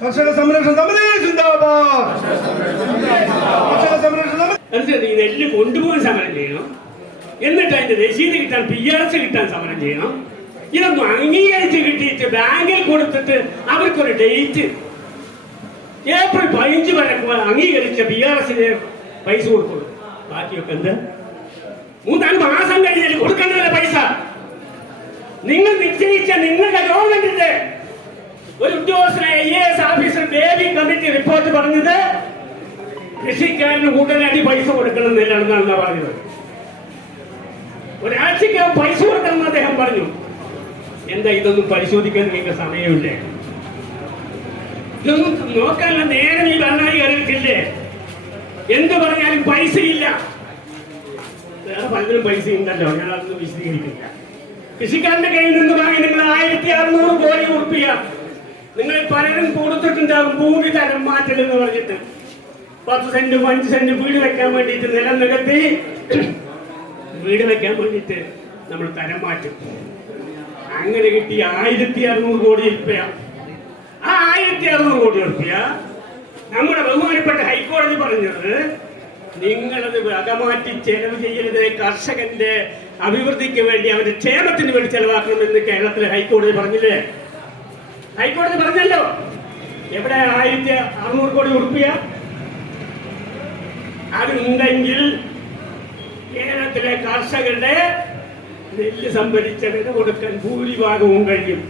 കർഷക സംരക്ഷണ സമിതി നെല്ല് കൊണ്ടുപോകാൻ സമരം ചെയ്യണം. എന്നിട്ട് അതിന്റെ രസീത് കിട്ടാൻ പി ആർ എസ് കിട്ടാൻ സമരം ചെയ്യണം. ഇതൊന്നും അംഗീകരിച്ച് കിട്ടിയിട്ട് ബാങ്കിൽ കൊടുത്തിട്ട് അവർക്കൊരു ഡേറ്റ്. ഏപ്രിൽ പതിനഞ്ച് വരെ അംഗീകരിച്ച പി ആർ എസിന് പൈസ കൊടുക്കുള്ളൂ. ബാക്കിയൊക്കെ എന്ത്? മൂന്നാൽ മാസം കഴിഞ്ഞാൽ കൊടുക്കേണ്ടതല്ല പൈസ. നിങ്ങൾ നിശ്ചയിച്ച നിങ്ങളുടെ ഗവൺമെന്റിന്റെ ഒരു ഉദ്യോഗസ്ഥനെ I A S officer baby committee report പറഞ്ഞത് കൃഷിക്കാരന് ഉടനടി പൈസ കൊടുക്കണം എന്നില്ലാണെന്നാണ് പറഞ്ഞത്. ഒരാഴ്ചക്ക് പൈസ കൊടുക്കണം എന്ന് അദ്ദേഹം പറഞ്ഞു. എന്താ ഇതൊന്നും പരിശോധിക്കാൻ നിങ്ങൾക്ക് സമയമില്ലേ? ഇതൊന്നും നോക്കാനുള്ള നേരം ഈ ഭരണാധികാരികൾക്കില്ലേ എന്ത് പറഞ്ഞാലും പൈസയില്ല. വേറെ പലതിനും പൈസ ഉണ്ടല്ലോ. ഞാൻ അതൊന്നും വിശദീകരിക്കില്ല. കൃഷിക്കാരന്റെ കയ്യിൽ നിന്ന് വാങ്ങി നിങ്ങൾ ആയിരത്തി അറുന്നൂറ് കോടി ഉറപ്പിയ നിങ്ങൾ പലരും കൊടുത്തിട്ടുണ്ടാകും ഭൂമി തരം മാറ്റൽ എന്ന് പറഞ്ഞിട്ട്. പത്ത് സെന്റും അഞ്ച് സെന്റും വീട് വെക്കാൻ വേണ്ടിയിട്ട് നിലം നികത്തി. വീട് വെക്കാൻ വേണ്ടിയിട്ട് നമ്മൾ തരം മാറ്റും. അങ്ങനെ കിട്ടിയ ആയിരത്തി അറുന്നൂറ് കോടി ഉറുപ്പ്യ ആ ആയിരത്തി അറുന്നൂറ് കോടി ഉറുപ്പ്യ നമ്മുടെ ബഹുമാനപ്പെട്ട ഹൈക്കോടതി പറഞ്ഞത് നിങ്ങളത് വകമാറ്റി ചെലവ് ചെയ്യരുത് കർഷകന്റെ അഭിവൃദ്ധിക്ക് വേണ്ടി അവന്റെ ക്ഷേമത്തിന് വേണ്ടി ചെലവാക്കണമെന്ന് കേരളത്തിലെ ഹൈക്കോടതി പറഞ്ഞില്ലേ? ഹൈക്കോടതി പറഞ്ഞല്ലോ. എവിടെ ആയിരത്തി അറുന്നൂറ് കോടി ഉറുപ്പിയ അതുണ്ടെങ്കിൽ കേരളത്തിലെ കർഷകരുടെ നെല്ല് സംഭരിച്ചതിന് കൊടുക്കാൻ ഭൂരിഭാഗവും കഴിയും.